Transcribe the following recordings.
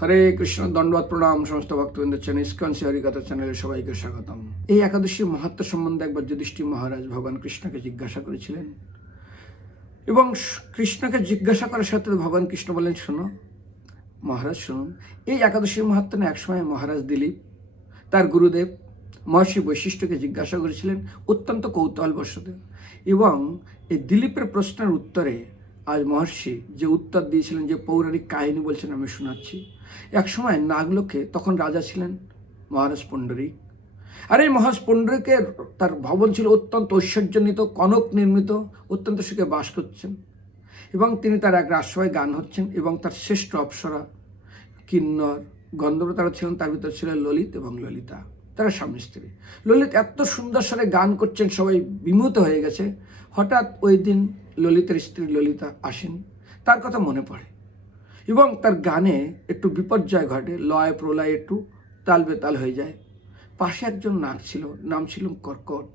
হরে কৃষ্ণ, দণ্ডবত প্রণাম সমস্ত ভক্তবৃন্দ। চ্যানেল ইস্কন শ্রী হরিকথা চ্যানেলে সবাইকে স্বাগতম। এই একাদশীর মাহাত্ম্য সম্বন্ধে একবার যুধিষ্ঠির মহারাজ ভগবান কৃষ্ণকে জিজ্ঞাসা করেছিলেন, এবং কৃষ্ণকে জিজ্ঞাসা করার সাথে ভগবান কৃষ্ণ বলেন, শোনো মহারাজ, শুনুন, এই একাদশীর মাহাত্ম্য একসময় মহারাজ দিলীপ তার গুরুদেব মহর্ষি বৈশিষ্ট্যকে জিজ্ঞাসা করেছিলেন অত্যন্ত কৌতূহলবশত, এবং এই দিলীপের প্রশ্নের উত্তরে আজ মহর্ষি যে উত্তর দিয়েছিলেন, যে পৌরাণিক কাহিনী বলছেন, আমি শোনাচ্ছি। একসময় নাগলোকে তখন রাজা ছিলেন মহারাজ পুণ্ডরিক। আর এই মহারাজ পুণ্ডরিকের তার ভবন ছিল অত্যন্ত ঐশ্বর্যজনিত, কনক নির্মিত, অত্যন্ত সুখে বাস করছেন, এবং তিনি তার এক রাজসভায় গান হচ্ছেন, এবং তার শ্রেষ্ঠ অপ্সরা কিন্নর গন্ধর্ব তারা ছিলেন, তার ভিতর ছিলেন ললিত এবং ললিতা, তারা স্বামী স্ত্রী। ললিত এত সুন্দর স্বরে গান করছেন, সবাই বিমুত হয়ে গেছে। হঠাৎ ওই দিন ললিতের স্ত্রী ললিতা আসেনি, তার কথা মনে পড়ে, এবং তার গানে একটু বিপর্যয় ঘটে, লয় প্রলয় একটু তাল বেতাল হয়ে যায়। পাশে একজন নাগ ছিল, নাম ছিল কর্কট।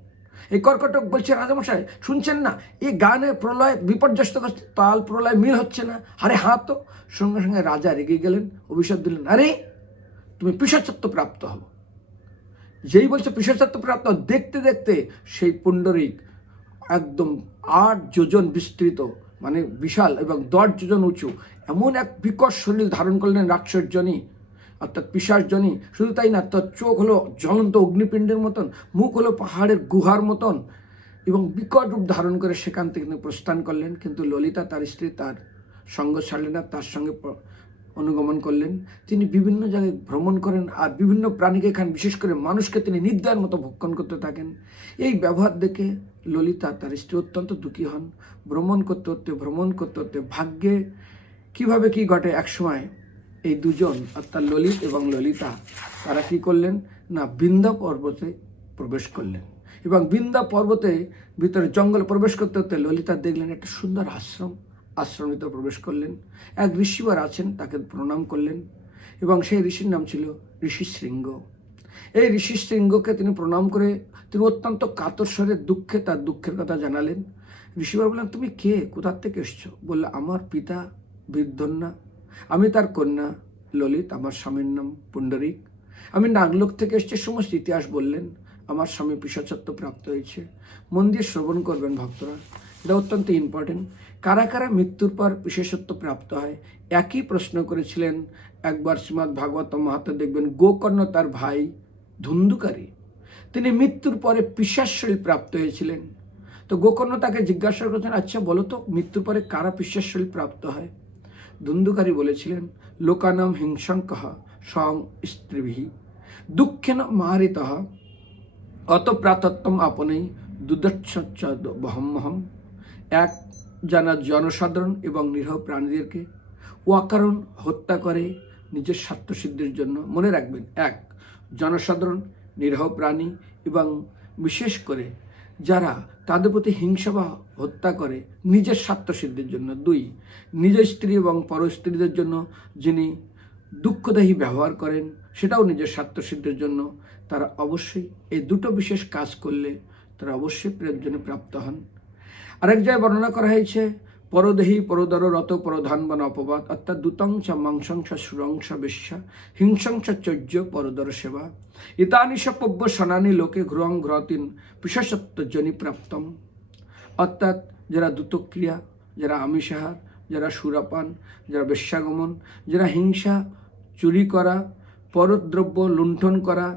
এই কর্কটক বলছে, রাজামশাই শুনছেন না, এই গানে প্রলয় বিপর্যস্ত করছে, তাল প্রলয় মিল হচ্ছে না। আরে হ্যাঁ তো। সঙ্গে সঙ্গে রাজা রেগে গেলেন, অভিশাপ দিলেন, আরে তুমি পিশাচত্ব প্রাপ্ত হও। যেই বলছে পিশাচত্ব প্রাপ্ত, দেখতে দেখতে সেই পুণ্ডরিক একদম 8 যোজন বিস্তৃত, মানে বিশাল, এবং 10 যোজন উঁচু এমন এক বিকট শরীর ধারণ করলেন রাক্ষসজনী, অর্থাৎ পিশাচজনী। শুধু তাই না, তার চোখ হলো জ্বলন্ত অগ্নিপিণ্ডের মতন, মুখ হলো পাহাড়ের গুহার মতন, এবং বিকট রূপ ধারণ করে সেখান থেকে তিনি প্রস্থান করলেন। কিন্তু ললিতা তার স্ত্রী তার সঙ্গ ছাড়লেন না, তার সঙ্গে অনুগমন করলেন। তিনি বিভিন্ন জায়গায় ভ্রমণ করেন, আর বিভিন্ন প্রাণীকে খান, বিশেষ করে মানুষকে তিনি নির্দয়ের মতো ভক্ষণ করতে থাকেন। এই ব্যবহার দেখে ললিতা তার স্ত্রী অত্যন্ত দুঃখী হন। ভ্রমণ করতে করতে ভাগ্যে কিভাবে কি ঘটে, একসময় এই দুজন অর্থাৎ ললিত এবং ললিতা তারা কি করলেন না, বৃন্দা পর্বতে প্রবেশ করলেন, এবং বৃন্দা পর্বতে ভিতরে জঙ্গলে প্রবেশ করতে করতে ললিতা দেখলেন একটা সুন্দর আশ্রমের ভিতরে প্রবেশ করলেন। এক ঋষিবার আছেন, তাকে প্রণাম করলেন, এবং সেই ঋষির নাম ছিল ঋষি শৃঙ্গ। এই ঋষি শৃঙ্গকে তিনি প্রণাম করে তিনি অত্যন্ত কাতর স্বরে তার দুঃখের কথা জানালেন। ঋষিবার বললেন, তুমি কে, কোথার থেকে এসছো? বললে, আমার পিতা বীরধন্যা, আমি তার কন্যা ললিত, আমার স্বামীর নাম পুণ্ডরিক, আমি নাগলোক থেকে এসছি। সমস্ত ইতিহাস বললেন। আমার স্বামী পিশাচত্ব প্রাপ্ত হয়েছে। মন দিয়ে শ্রবণ করবেন ভক্তরা, এটা অত্যন্ত ইম্পর্টেন্ট। কারা কারা মৃত্যুর পর বিশেষত্ব প্রাপ্ত হয়? একই প্রশ্ন করেছিলেন একবার শ্রীমদ্ ভাগবত মহাত্মা, দেখবেন গোকর্ণ তার ভাই ধুন্ধুকারী, তিনি মৃত্যুর পরে পিশাচ শরীর প্রাপ্ত হয়েছিলেন। তো গোকর্ণ তাকে জিজ্ঞাসা করেছেন, আচ্ছা বলো তো, মৃত্যুর পরে কারা পিশাচ শরীর প্রাপ্ত হয়? ধুন্ধুকারী বলেছিলেন, লোকানাম হিংসঙ্কঃ স্বং স্ত্রীভিঃ দুঃখেন মারিতঃ অত প্রাতত্বম আপনেই দুদচ্ছ বহমহম। এক, যারা জনসাধারণ এবং নিরীহ প্রাণীদেরকে অকারণ হত্যা করে নিজের স্বার্থসিদ্ধির জন্য। মনে রাখবেন, এক, জনসাধারণ, নিরীহ প্রাণী, এবং বিশেষ করে যারা তাদের প্রতি হিংসা বা হত্যা করে নিজের স্বার্থসিদ্ধির জন্য। দুই, নিজ স্ত্রী এবং পরস্ত্রীদের জন্য যিনি দুঃখদায়ী ব্যবহার করেন, সেটাও নিজের স্বার্থসিদ্ধির জন্য। তারা অবশ্যই এই দুটো বিশেষ কাজ করলে তারা অবশ্যই প্রেমজনে প্রাপ্ত হন। আরেক জায়গায় বর্ণনা করা হয়েছে, পরদেহী পরদর রত পরধানবান অপবাদ, অর্থাৎ দুতংশ মাংসংস সুরংস বেশ্যা হিংসংস চর্য পরদর সেবা ইতানি সপব্য সনানি লোকে ঘ্রং ঘ্রতিন পিশাচত্বজনি প্রাপ্তম। অর্থাৎ যারা দ্রুতক্রিয়া, যারা আমিষাহার, যারা সুরাপান, যারা বেশ্যাগমন, যারা হিংসা, চুরি করা, পরদ্রব্য লুণ্ঠন করা,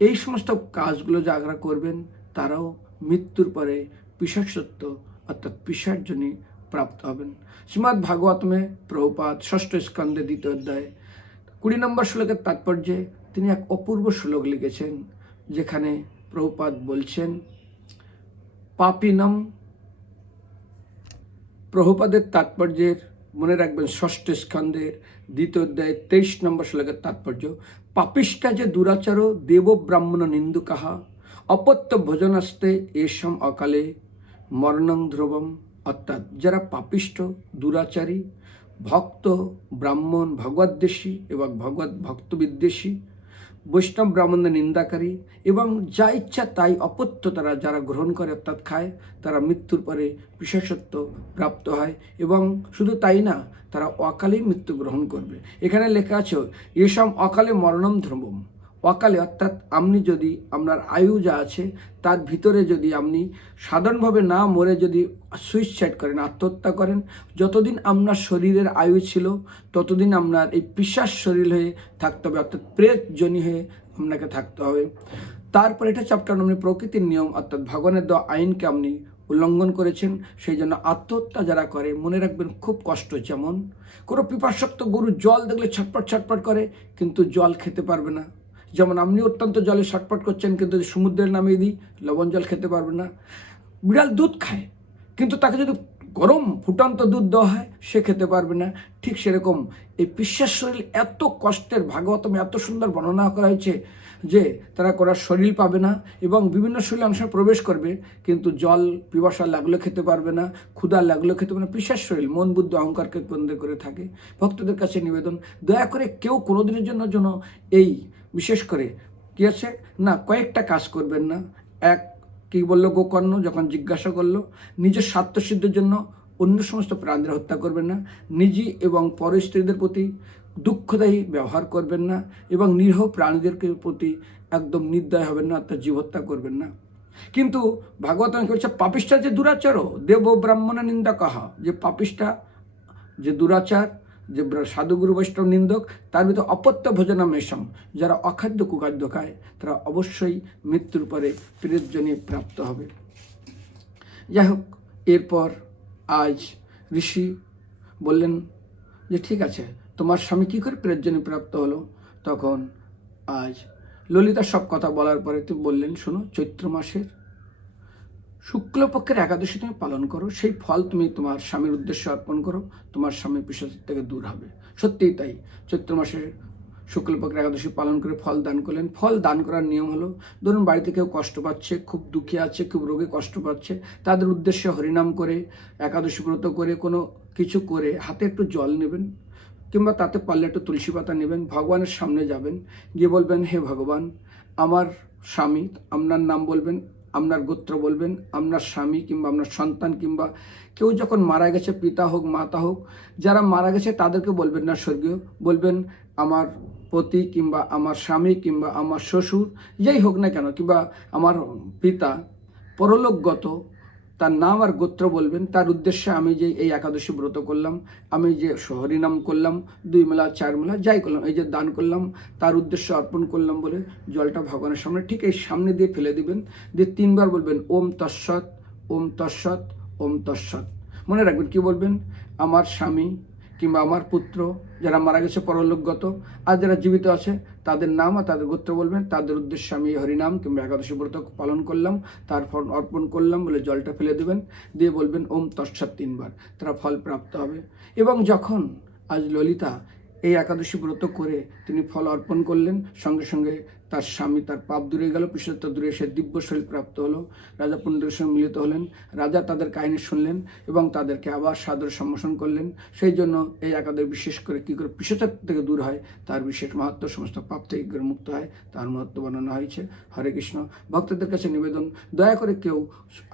এই সমস্ত কাজগুলো যারা করবেন তারাও মৃত্যুর পরে পিশাচত্ব অর্থাৎ পিশাচজনী প্রাপ্ত হবেন। শ্রীমদ্ ভাগবতমে প্রভুপাদ 6ষ্ঠ স্কন্ধে 2য় অধ্যায়ে 20 নম্বর শ্লোকের তাৎপর্যে তিনি এক অপূর্ব শ্লোক লিখেছেন, যেখানে প্রভুপাদ বলছেন, পাপিনম। প্রভুপাদের তাৎপর্যের মনে রাখবেন, 6ষ্ঠ স্কন্ধের 2য় অধ্যায়ে 23 নম্বর শ্লোকের তাৎপর্য, পাপিষ্টা যে দুরাচার দেব ব্রাহ্মণ নিন্দুকাহা অপত্য ভোজনাস্তে এসম অকালে মরণং ধ্রুবম। অর্থাৎ যারা পাপিষ্ঠ, দুরাচারী, ভক্ত, ব্রাহ্মণ, ভগবদ্বেষী এবং ভগবত ভক্তবিদ্বেষী, বৈষ্ণব ব্রাহ্মণদের নিন্দাকারী এবং যা ইচ্ছা তাই অপত্য তারা যারা গ্রহণ করে অর্থাৎ খায়, তারা মৃত্যুর পরে বিশেষত্ব প্রাপ্ত হয় এবং শুধু তাই না, তারা অকালেই মৃত্যু গ্রহণ করবে। এখানে লেখা আছে এসব অকালে মরণম ধ্রুবম। অকালে অর্থাৎ আপনি যদি আপনার আয়ু যা আছে তার ভিতরে যদি আপনি সাধারণভাবে না মরে যদি সুইসাইড করেন, আত্মহত্যা করেন, যতদিন আপনার শরীরের আয়ু ছিল ততদিন আপনার এই পিশাচ শরীর হয়ে থাকতে হবে, অর্থাৎ প্রেত জনি হয়ে আপনাকে থাকতে হবে। তারপর এটা চ্যাপ্টার আপনি প্রকৃতির নিয়ম অর্থাৎ ভগবানের দেওয়া আইনকে আপনি উল্লঙ্ঘন করেছেন, সেই জন্য আত্মহত্যা যারা করে মনে রাখবেন খুব কষ্ট। যেমন কোনো পিপাসাক্ত গরু জল দেখলে ছটপট ছটপট করে কিন্তু জল খেতে পারবে না। যেমন আপনি অত্যন্ত জলে ছটপট করছেন কিন্তু সমুদ্রের নামিয়ে দিই লবণ জল খেতে পারবে না। বিড়াল দুধ খায় কিন্তু তাকে যদি গরম ফুটন্ত দুধ দেওয়া হয় সে খেতে পারবে না। ঠিক সেরকম এই পিশাচ শরীর এত কষ্টের, ভাগবতমে এত সুন্দর বর্ণনা করা হয়েছে যে তারা করার শরীর পাবে না এবং বিভিন্ন শরীরে অংশ প্রবেশ করবে কিন্তু জল পিপাসা লাগলে খেতে পারবে না, ক্ষুধা লাগলেও খেতে পারবে না। পিশাচ শরীর মন বুদ্ধি অহংকারকে কেন্দ্র করে থাকে। ভক্তদের কাছে নিবেদন, দয়া করে কেউ কোনোদিনের জন্য এই বিশেষ করে কী আছে না কয়েকটা কাজ করবেন না। এক, কি বললো গোকর্ণ যখন জিজ্ঞাসা করলো, নিজের স্বার্থসিদ্ধির জন্য অন্য সমস্ত প্রাণীদের হত্যা করবেন না, নিজে এবং পর স্ত্রীদের প্রতি দুঃখদায়ী ব্যবহার করবেন না এবং নিরীহ প্রাণীদের প্রতি একদম নির্দয় হবেন না, অর্থাৎ জীব হত্যা করবেন না। কিন্তু ভাগবত কি বলছে, পাপিষ্ঠা যে দুরাচারও দেব ব্রাহ্মণের নিন্দা কাহা, যে পাপিষ্ঠা যে দুরাচার, যে সাধুগুরু বৈষ্ণব নিন্দক, তার ভিতরে অপত্য ভোজনা মেশম, যারা অখাদ্য কুখাদ্য খায় তারা অবশ্যই মৃত্যুর পরে প্রেতজনে প্রাপ্ত হবে। যাই হোক, এরপর আজ ঋষি বললেন যে ঠিক আছে, তোমার স্বামী কী করে প্রেতজনে প্রাপ্ত হলো? তখন আজ ললিতা সব কথা বলার পরে তিনি বললেন, শোনো, চৈত্র মাসের শুক্লপক্ষের একাদশী তুমি পালন করো, সেই ফল তুমি তোমার স্বামীর উদ্দেশ্যে অর্পণ করো, তোমার স্বামী পিশাচের থেকে দূর হবে। সত্যিই তাই, চৈত্র মাসের শুক্লপক্ষের একাদশী পালন করে ফল দান করলেন। ফল দান করার নিয়ম হলো, ধরুন বাড়িতে কেউ কষ্ট পাচ্ছে, খুব দুঃখী আছে, খুব রোগে কষ্ট পাচ্ছে, তাদের উদ্দেশ্যে হরিনাম করে, একাদশী ব্রত করে, কোনো কিছু করে হাতে একটু জল নেবেন কিংবা তাতে পারলে একটু তুলসী পাতা নেবেন, ভগবানের সামনে যাবেন, গিয়ে বলবেন, হে ভগবান, আমার স্বামী, আপনার নাম বলবেন, আপনার গোত্র বলবেন, আপনার স্বামী কিংবা আপনার সন্তান কিংবা কেউ যখন মারা গেছে, পিতা হোক মাতা হোক, যারা মারা গেছে তাদেরকে বলবেন না স্বর্গীয়, বলবেন আমার পতি কিংবা আমার স্বামী কিংবা আমার শ্বশুর যেই হোক না কেন, কিংবা আমার পিতা পরলোকগত, তার নাম আর গোত্র বলবেন, তার উদ্দেশ্যে আমি যে এই একাদশী ব্রত করলাম, আমি যে হরিনাম করলাম, 2 মেলা 4 মেলা যাই করলাম, এই যে দান করলাম, তার উদ্দেশ্যে অর্পণ করলাম বলে জলটা ভগবানের সামনে ঠিক এই সামনে দিয়ে ফেলে দিবেন, দিয়ে 3 বার বলবেন ওম তৎসৎ, ওম তৎসৎ, ওম তৎসৎ। মনে রাখবেন কি বলবেন, আমার স্বামী কিংবা আমার পুত্র যারা মারা গেছে পরলোকগত, আর যারা জীবিত আছে তাদের নাম আর তাদের গোত্র বলবেন, তাদের উদ্দেশ্যে আমি হরিনাম কিংবা একাদশী ব্রত পালন করলাম, তার ফল অর্পণ করলাম বলে জলটা ফেলে দেবেন, দিয়ে বলবেন ওম তৎসৎ 3 বার, তারা ফল প্রাপ্ত হবে। এবং যখন আজ ললিতা এই একাদশী ব্রত করে তিনি ফল অর্পণ করলেন, সঙ্গে সঙ্গে তার স্বামী, তার পাপ দূরে গেল, পিশাচ দূরে এসে দিব্য শরীর প্রাপ্ত হলো। রাজা পুণ্ডরীর সঙ্গে মিলিত হলেন, রাজা তাদের কাহিনী শুনলেন এবং তাদেরকে আবার সাদর সম্ভাষণ করলেন। সেই জন্য এই একাদশী বিশেষ করে কী করে পিশাচ থেকে দূর হয় তার বিশেষ মাহাত্ম্য, সমস্ত পাপ থেকে করে মুক্ত হয় তার মাহাত্ম্য বর্ণনা হয়েছে। হরে কৃষ্ণ। ভক্তদের কাছে নিবেদন, দয়া করে কেউ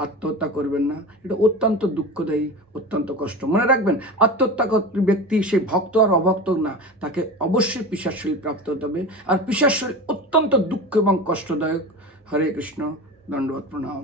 আত্মহত্যা করবেন না, এটা অত্যন্ত দুঃখদায়ী, অত্যন্ত কষ্ট। মনে রাখবেন, আত্মহত্যা ব্যক্তি সে ভক্ত আর অভক্ত না, তাকে অবশ্যই পিশাচ শরীর প্রাপ্ত হতে হবে, আর পিশাচ শরীর অত্যন্ত দুঃখ এবং কষ্টদায়ক। হরে কৃষ্ণ, দণ্ডবত প্রণাম।